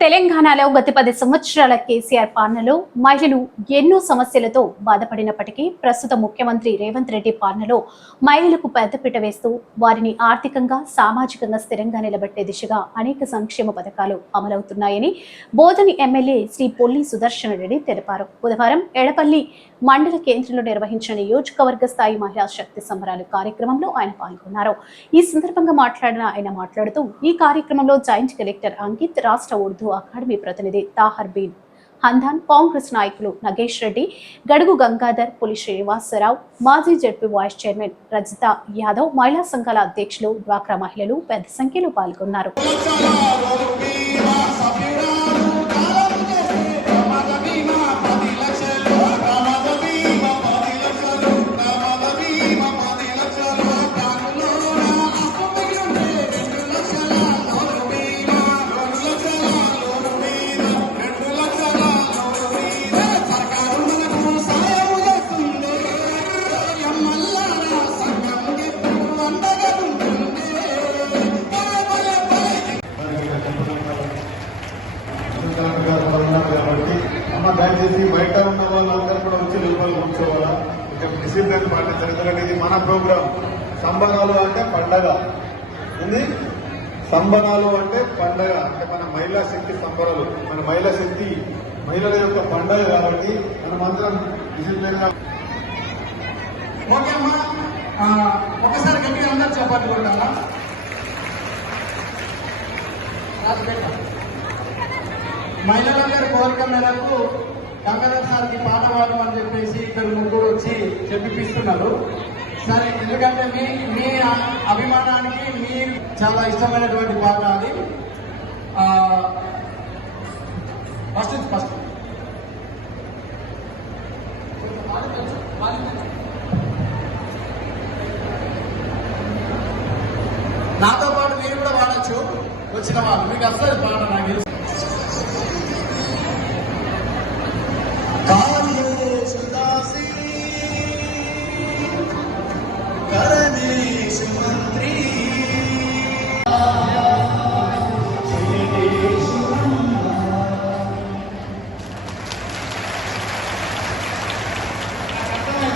తెలంగాణలో గత పది సంవత్సరాల కేసీఆర్ పాలనలో మహిళలు ఎన్నో సమస్యలతో బాధపడినప్పటికీ ప్రస్తుత ముఖ్యమంత్రి రేవంత్ రెడ్డి పాలనలో మహిళలకు పెద్దపీట వేస్తూ వారిని ఆర్థికంగా సామాజికంగా స్థిరంగా నిలబెట్టే దిశగా అనేక సంక్షేమ పథకాలు అమలవుతున్నాయని బోధని ఎమ్మెల్యే శ్రీ పొల్లి సుదర్శన రెడ్డి తెలిపారు. బుధవారం ఎడపల్లి మండల కేంద్రంలో నిర్వహించిన నియోజకవర్గ స్థాయి మహిళా శక్తి సంబరాలు కార్యక్రమంలో ఆయన పాల్గొన్నారు. ఈ సందర్భంగా మాట్లాడిన ఆయన మాట్లాడుతూ ఈ కార్యక్రమంలో జాయింట్ కలెక్టర్ అంకిత్ రాష్ట్ర ఉర్దూ అకాడమీ ప్రతినిధి తాహర్ బీన్ హందాన్ కాంగ్రెస్ నాయకులు నగేష్ రెడ్డి గడుగు గంగాధర్ పులి శ్రీనివాసరావు మాజీ ZP vice chairman Rajitha Yadav మహిళా సంఘాల అధ్యక్షులు డ్వాక్రా మహిళలు పెద్ద సంఖ్యలో పాల్గొన్నారు. సంబరాలు అంటే పండగ అంటే మన మహిళా శక్తి సంబరాలు. మన మహిళా శక్తి మహిళల యొక్క పండగ కాబట్టి మనం అందరం డిసిప్లిన్గా ఓకే అమ్మా. ఒకసారి గట్టిగా అందరు చెప్పాలి కూడా మహిళలందరి కోరిక మేరకు గంగాధర్ సార్కి పాట పాడమని చెప్పేసి ఇక్కడ ముగ్గురు వచ్చి చెప్పిస్తున్నారు సరే ఎందుకంటే మీ మీ అభిమానానికి మీ చాలా ఇష్టమైనటువంటి పాట అది. ఫస్ట్ ఫస్ట్ నాతో పాటు మీరు కూడా వాడచ్చు. వచ్చిన వాళ్ళు. మీకు అస్సలు పాట నాకు తెలుసు.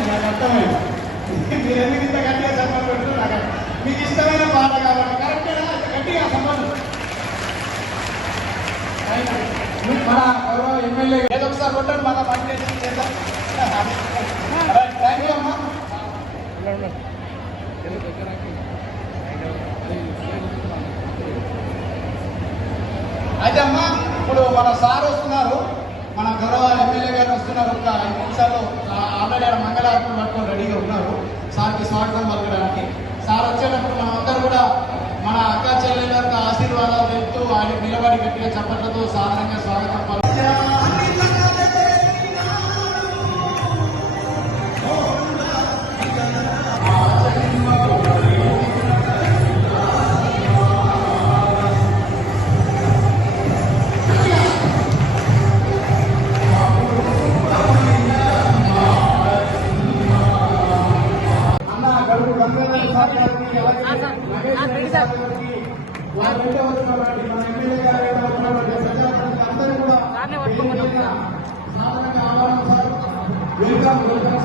నాకు అర్థమైంది మీరు ఎందుకు ఇంత గట్టిగా నాకు మీకు ఇష్టమైన పాట కాబట్టి కరెక్టేనా గట్టిగా సంబంధం మన గౌరవ ఎమ్మెల్యే ఏదో ఒకసారి కొట్టండి మన పని చేద్దాం థ్యాంక్ యూ అమ్మా అయితే అమ్మా ఇప్పుడు మన సార్ వస్తున్నారు మన గౌరవ ఎమ్మెల్యే గారు వస్తున్నారు ఒక ఐదు నిమిషాలు ఆల్రెడీ ఆడ మంగళారతులు రెడీగా ఉన్నారు. సార్కి స్వాగతం పలకడానికి. సార్ వచ్చేటప్పుడు మనం అందరూ కూడా మన అక్క చెల్లెల యొక్క ఆశీర్వాదాలు తెలుపుతూ ఆయన నిలబడి గట్టిగా చప్పట్లతో సాధారణంగా స్వాగతం వెల్కమ్ వెల్కమ్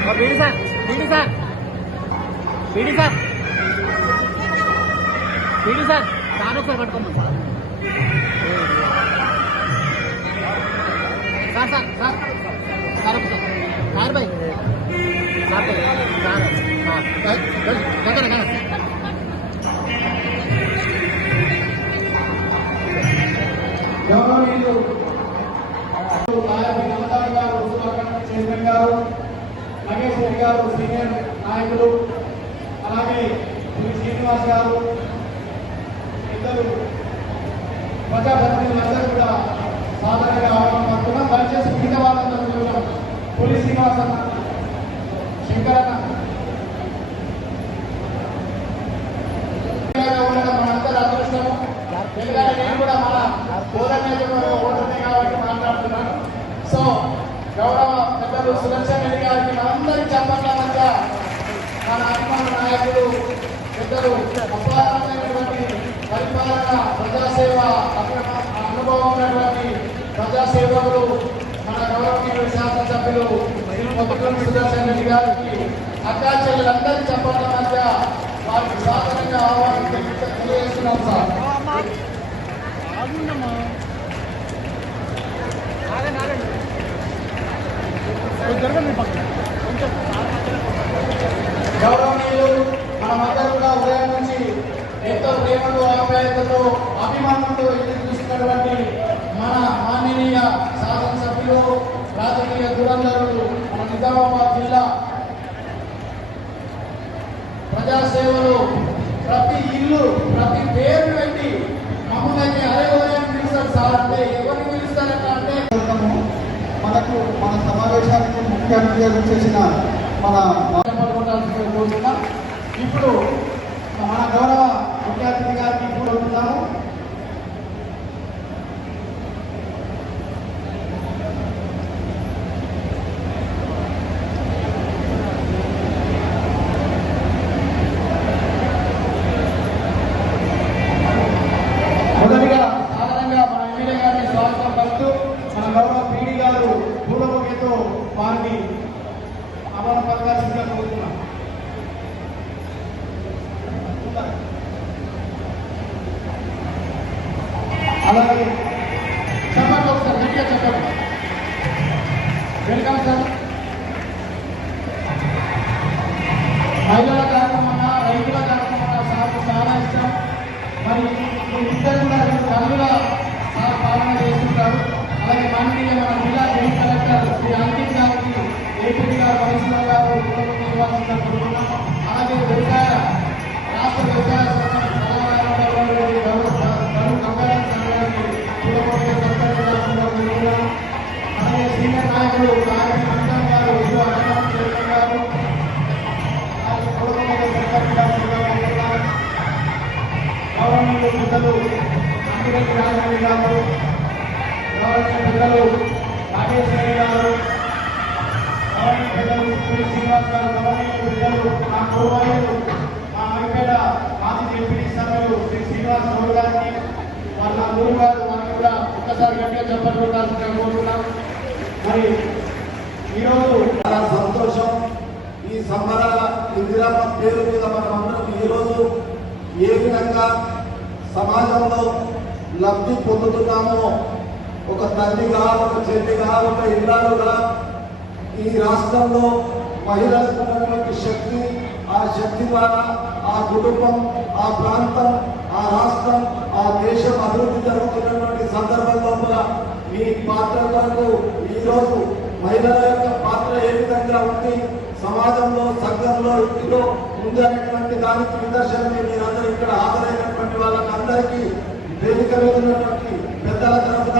సార్ బీడి సార్ బీడి సార్ బీడి సార్ బీడి సార్ సార్ ఒకసారి పట్టుకోండి సార్ గౌరవనీయులు నాయకులు గారు చైర్మన్ గారు నగేష్ రెడ్డి గారు సీనియర్ నాయకులు అలాగే శ్రీనివాస్ గారు ఇద్దరు ప్రజాప్రతినిధులందరూ కూడా సాధారణంగా ఆహ్వానం పడుతున్నాం దయచేసి మిగతా వాళ్ళందరూ కొంచెం పులి శ్రీనివాస్ శంకరన్న. ఉండడం మనందరి అదృష్టము ఎందుకంటే నేను కూడా మన ఓటర్ ఓటర్నే కాబట్టి మాట్లాడుతున్నాను సో గౌరవ పెద్దలు సుదర్శన్ రెడ్డి గారికి మనందరి చెప్పట్ల మధ్య మన అభిమాన నాయకులు పెద్దలు అపారమైనటువంటి పరిపాలన ప్రజాసేవ అక్రమ- అనుభవం ఉన్నటువంటి ప్రజాసేవకులు మన సభ్యులు శాసనసభ్యులు శ్రీ గారికి అక్కా చెల్లెలందరి మధ్య వారికి సాధారణంగా ఆహ్వానం తెలియజేస్తున్నాం సార్. గౌరవనీయులు మనమందరం కూడా ఉదయం నుంచి ఎంతో ప్రేమతో ఆప్యాయతతో అభిమానంతో ఎదురు చూస్తున్నటువంటి మన మాననీయ శాసనసభ్యులు రాజకీయ దురంధరులు మన నిజామాబాద్ జిల్లా ప్రజాసేవలు ప్రతి ఇల్లు ప్రతి పేరు పెట్టి మమ్మల్ని ఉదయం పిలుస్తారు సార్ అంటే ఎవరిని పిలుస్తారట అంటే మనకు మన సమావేశానికి ముఖ్య అతిథిగా చేసిన మన ఇప్పుడు మన గౌరవ ముఖ్య అతిథి గారికి ఇప్పుడు వస్తున్నాము మొదటిగా సాధారణంగా మన ఎమ్మెల్యే గారిని స్వాగతం పలుకుతూ మన గౌరవ పీడి గారు పూలబొకేతో వారిని అమర పలకాల్సిందిగా కోరుతున్నాం అలాగే చెప్పండి ఒకసారి గట్టిగా చెప్పండి వెల్కమ్ సార్ మహిళల కార్యక్రమం రైతుల కార్యక్రమం సార్ చాలా ఇష్టం మరి ఇద్దరు కూడా రెండు సార్ పాలన చేస్తుంటారు అలాగే మాననీయ మన జిల్లా జాయింట్ కలెక్టర్ శ్రీ అంకిత్ గారికి ఏపీ గారు వైశ్వర్ గారు అలాగే వ్యవసాయ రాష్ట్ర వ్యవసాయ పెద్దలు అంకిరెడ్డి రాజరెడ్డి గారు గౌరవనీయ పెద్దలు నాగేశ్వరి గారు గౌరవనీయ పెద్దలు శ్రీ శ్రీనివాస్ గారు గౌరవనీయ పెద్దలు మా పూర్వీకులు మా మరిపేట మాజీ డిప్యూటీ సభ్యులు శ్రీ శ్రీనివాస్ గౌడ్ గారిని వాళ్ళ గురువు గారు వారిని కూడా ఒక్కసారి గట్టిగా చెప్పట్లు ఉండాల్సిందిగా కోరుతున్నాం. మరి ఈరోజు చాలా సంతోషం. ఈ సంబరాల ఇందిరామ్మ పేరు మీద మనం అందరం ఈరోజు ఏ విధంగా సమాజంలో లబ్ధి పొందుతున్నామో. ఒక తల్లిగా ఒక చెల్లిగా ఒక ఇల్లాలుగా ఈ రాష్ట్రంలో మహిళలకు ఉన్నటువంటి శక్తి ఆ శక్తి ద్వారా ఆ కుటుంబం ఆ ప్రాంతం ఆ రాష్ట్రం ఆ దేశం అభివృద్ధి జరుగుతున్నటువంటి సందర్భం లోపల మీ పాత్ర కొరకు ఈరోజు మహిళల యొక్క పాత్ర ఏ విధంగా ఉంది? సమాజంలో సంఘంలో ఇంటిలో ఉంది అనేటువంటి దానికి నిదర్శనం మీరందరూ ఇక్కడ వాళ్ళకి వాళ్ళకందరికీ వేదిక మీద ఉన్నటువంటి పెద్దల తరఫున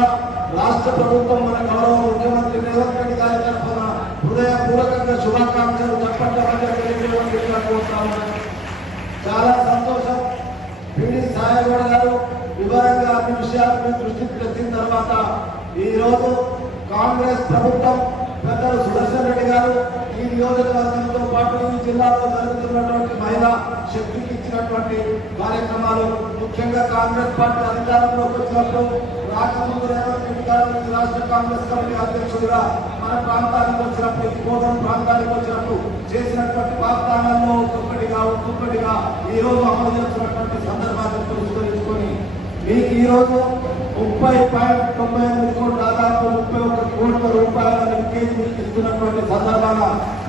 రాష్ట్ర ప్రభుత్వం మన గౌరవ ముఖ్యమంత్రి రేవంత్ రెడ్డి గారి తరఫున హృదయపూర్వకంగా శుభాకాంక్షలు చెప్పడం చాలా సంతోషం. పిడి సాయగౌడ గారు వివరంగా అన్ని విషయాలు మీ దృష్టికి తెచ్చిన తర్వాత ఈ రోజు కాంగ్రెస్ ప్రభుత్వం పెద్దలు సుదర్శన్ రెడ్డి గారు ఈ నియోజకవర్గంతో పాటు ఈ జిల్లాలో జరుగుతున్నటువంటి మహిళా శక్తికి ఇచ్చినటువంటి కార్యక్రమాలు ముఖ్యంగా కాంగ్రెస్ పార్టీ అధికారంలోకి వచ్చినప్పుడు రాకముందు రేవంత్ రెడ్డి గారు రాష్ట్ర కాంగ్రెస్ కమిటీ అధ్యక్షుడుగా మన ప్రాంతానికి వచ్చినప్పుడు ఈ కోదం ప్రాంతానికి వచ్చినప్పుడు చేసినటువంటి వాగ్దానాల్లో ఒక్కొక్కటిగా ఒక్కొక్కటిగా ఈ రోజు అమలు చేస్తున్నటువంటి సందర్భాన్ని పురస్కరించుకొని మీకు ఈ రోజు ముప్పై పాయింట్ తొంభై ఎనిమిది కోట్ల దాదాపు ముప్పై ఒక్క కోట్ల రూపాయల లింకేజ్ ఇస్తున్నటువంటి సందర్భాన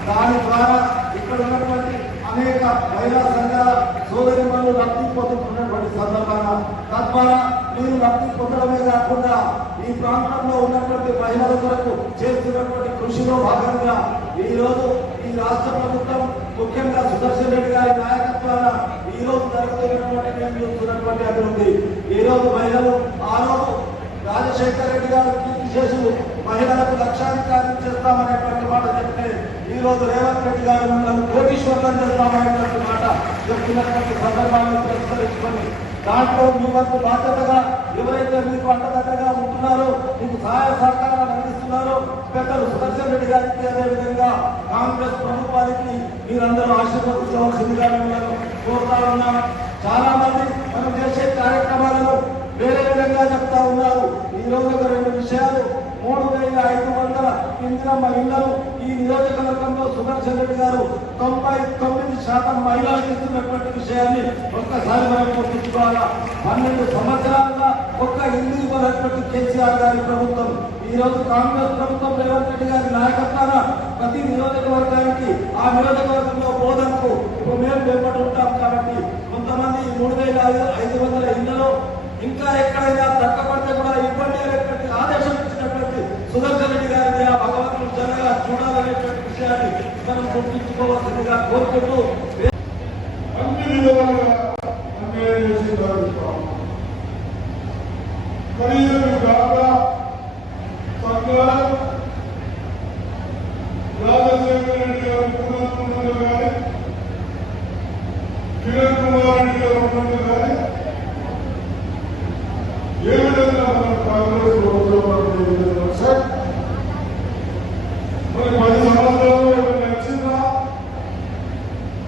దాని ద్వారా ఇక్కడ ఉన్నటువంటి అనేక మహిళా సంఘాల సోదరి మనులు లబ్ధి పొందుతున్నటువంటి సందర్భంగా తద్వారా మీరు లబ్ధి పొందడమే కాకుండా ఈ ప్రాంతంలో ఉన్నటువంటి మహిళల కొరకు చేస్తున్నటువంటి కృషిలో భాగంగా ఈ రోజు ఈ రాష్ట్ర ప్రభుత్వం ముఖ్యంగా సుదర్శన్ రెడ్డి గారి నాయకత్వాన ఈ రోజు జరుగుతున్నటువంటి మేము చూస్తున్నటువంటి అభివృద్ధి. ఈ రోజు మహిళలు ఆ రోజు రాజశేఖర రెడ్డి గారు చేసి మహిళలకు లక్షాధికారం చేస్తామనేటువంటి మాట చెప్తే ఈ రోజు రేవంత్ రెడ్డి గారు మిమ్మల్ని కోటీశ్వరులను చేస్తామనేటువంటి మాట చెప్తున్నటువంటి సందర్భాన్ని తిరస్కరించుకొని దాంట్లో మీ వంతు బాధ్యతగా ఎవరైతే మీకు అండదండగా ఉంటున్నారో మీకు సహాయ సహకారాలు అందిస్తున్నారు పెద్దలు సుదర్శన్ రెడ్డి గారికి అదేవిధంగా కాంగ్రెస్ ప్రభుత్వానికి మీరందరూ ఆశీర్వదించవలసిందిగా మిమ్మల్ని కోరుతా ఉన్నాం. చాలా మంది మనం చేసే కార్యక్రమాలను వేరే విధంగా చెప్తా ఉన్నారు. ఈ రోజు ఒక రెండు విషయాలు మూడు వేల ఐదు వందల ఇందిరమ్మ ఇళ్ళను ఈ నియోజకవర్గంలో సుదర్శన్ రెడ్డి గారు తొంభై తొమ్మిది శాతం మహిళలకు ఇస్తున్నటువంటి విషయాన్ని ఒక్కసారి మనం గుర్తుంచుకోవాలా పన్నెండు సంవత్సరాలుగా ఒక్క ఇల్లు ఇవ్వనటువంటి కేసీఆర్ గారి ప్రభుత్వం. ఈ రోజు కాంగ్రెస్ ప్రభుత్వం రేవంత్ రెడ్డి గారి నాయకత్వాన ప్రతి నియోజకవర్గానికి ఆ నియోజకవర్గంలో బోధనకు మేము వెంబడి ఉంటాం కాబట్టి కొంతమంది మూడు వేల ఐదు- ఐదు వందల ఇళ్ళలో ఇంకా ఎక్కడైనా తక్కపడితే కూడా సుదర్శన్ రెడ్డి గారిని ఆ భగవంతుడు జరగా చూడాలనేటువంటి విషయాన్ని మనం గుర్తుంచుకోవాల్సిందిగా కోరుకుంటూ అన్ని విధాలుగా అన్యాయం చేసి భావిస్తాం కనీసం కాక సర్కార్ రాజశేఖర రెడ్డి గారు ముఖ్యమంత్రి కానీ కిరణ్ కుమార్ రెడ్డి గారు ఉన్నది కానీ ఏ విధంగా మన కాంగ్రెస్ ప్రభుత్వం సార్ మరి పది సంవత్సరాలు ఏమైనా నచ్చిందా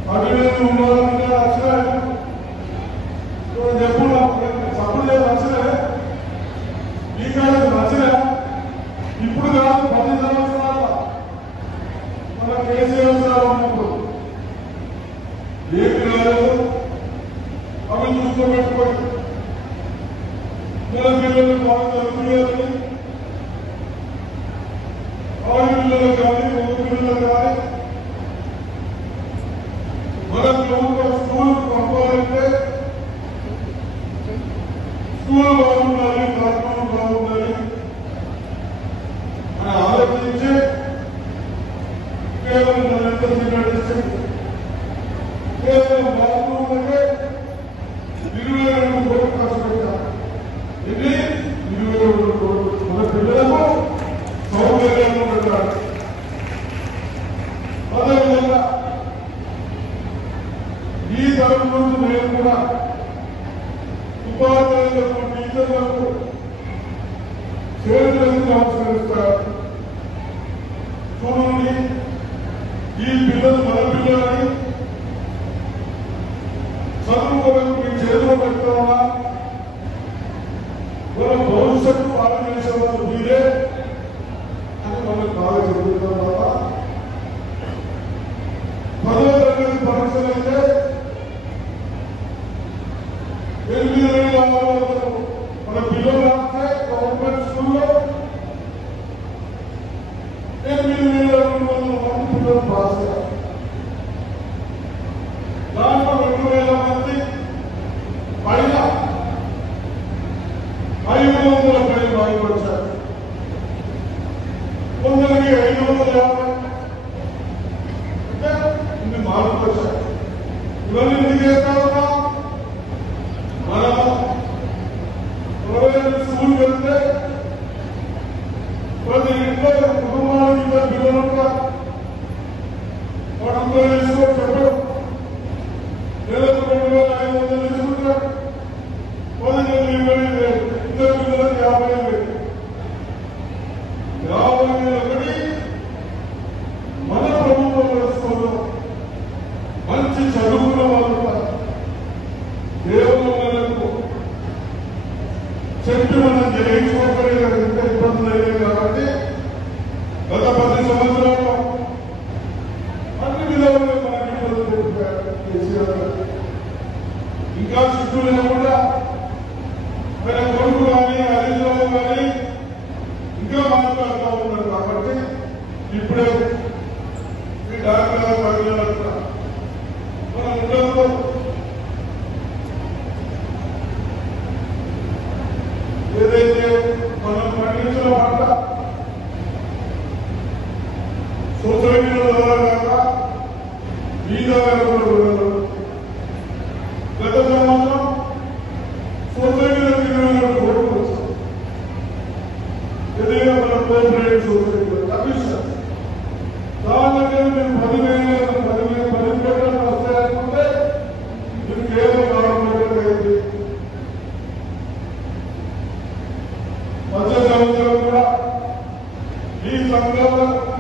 అభివృద్ధి ఉండాలంటే వచ్చినాయి ఎప్పుడు సపోర్ట్ చేసి వచ్చినాయి ఈ కాలం నచ్చినా ఇప్పుడు కాదు పది సంవత్సరాల మన కేసీఆర్ ఉన్నప్పుడు ఏమి రాలేదు అవి పిల్లలు బాగా కానీ పిల్లలు కానీ మనం ప్రభుత్వ స్కూల్ పంపాలంటే స్కూల్ బాగుండాలి కార్యక్రమం బాగుండాలి అని ఆలోచించి కేవలం మన ఎంత డిస్ట్రిక్ట్ కేవలం బాత్రూమ్లకే ఇరవై రెండు కోట్లు ఖర్చు పెట్టాం ఇది ఇరవై రెండు కోట్లు మన పిల్లలకు సౌకర్యాలు పెట్టాలి అదేవిధంగా ఈ తరపు నుంచి నేను కూడా ఉపాధ్యాయులకు టీచర్లకు చేతులకు నమస్కరిస్తారు చూడండి ఈ పిల్లలు మన పిల్లలని చదువుకోవడానికి మీ చేతిలో పెట్టుకోవాలా? మన భవిష్యత్తు పాలన చేసే వాళ్ళు మీరే అని మనకు బాగా చెబుతున్నారు తర్వాత పదో తరగతి పరీక్షలు అయితే ఎనిమిది వేల ఆరు వందలు మన పిల్లలు రాస్తే గవర్నమెంట్ స్కూల్లో ఎనిమిది వేల రెండు వందల మంది పిల్లలు పాస్ అయ్యారు దాంట్లో రెండు వేల మంది పైన ఐదు వందల పైన బయటకు వచ్చారు కొందరికి ఐదు వందల యాభై అంటే ఇన్ని మార్పులు వచ్చాయి ఇవన్నీ ఎందుకు చేస్తా ఉన్నాం మనం ఎవరైనా స్కూల్ వెళ్తే ప్రతి ఇంట్లో కుటుంబానికి ఇద్దరు పిల్లలు ఉంటారు వాడందరూ తీసుకో చెప్పడం నెలకు రెండు వేల ఐదు వందలు తీసుకుంటారు పదిహేను ఇరవై వేలు ఇద్దరు పిల్లలకు యాభై వేలు యాభై వేలు ఒకటి మన ప్రభుత్వం స్కూల్లో మంచి చదువుకున్న వాళ్ళు ఉన్నారు. దేవుడు మనకు చెట్టు మనం జయించుకోగలిగే ఇంకా ఇబ్బందులు అయ్యాయి కాబట్టి గత పది సంవత్సరాల్లో అన్ని విధాలుగా మనకి ఇబ్బందులు పెట్టారు కేసీఆర్ ఇంకా చుట్టూ లేకుండా మన కొడుకు కానీ హరీష్ రావు కానీ ఇంకా మాట్లాడుతూ ఉన్నారు కాబట్టి ఇప్పుడే ఈ డాక్టర్ మనం ఉండదు ఏదైతే మనం పండించిన పంట సొసైటీల ద్వారా కాక మీ Bem-vindos.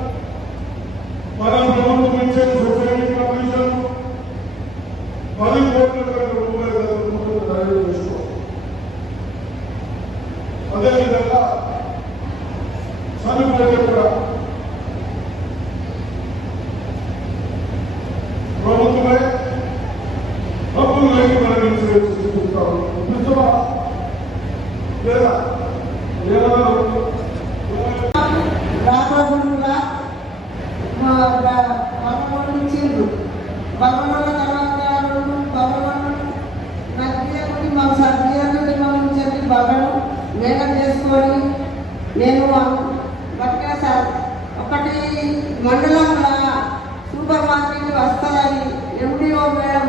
నేను బతికే సార్ ఒకటి మండలంలో సూపర్ మార్కెట్ వస్తుందని ఎండిఓ మేడం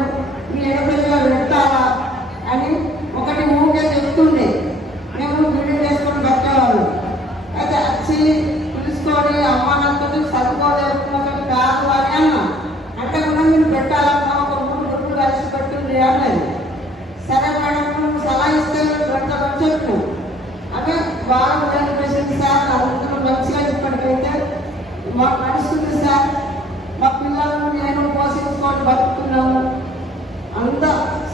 మీ ఎడపల్లిలో పెడతారా అని ఒకటి ఊరికే చెప్తుండే. మేము బిల్డింగ్ చేసుకొని బతికేవాళ్ళం అయితే వచ్చి పిలుచుకొని అమ్మ నాతో చదువుకోలేకపోతే కాదు అని అన్నా. అంటే కూడా మీరు పెట్టాలన్నా ఒక మూడు గుడ్లు కలిసి పెట్టింది అన్నది. సరే మేడం నువ్వు సలహా ఇస్తే పెడతామని చెప్పు. అదే బాగా మాకు నడుస్తుంది సార్ మా పిల్లలను నేను పోషించుకొని బతుకుతున్నాము. అంత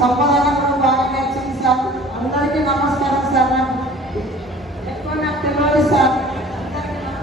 సంపాదన కూడా బాగా నచ్చింది సార్. అందరికీ నమస్కారం సార్ నాకు. ఎక్కువ నాకు తెలియదు సార్.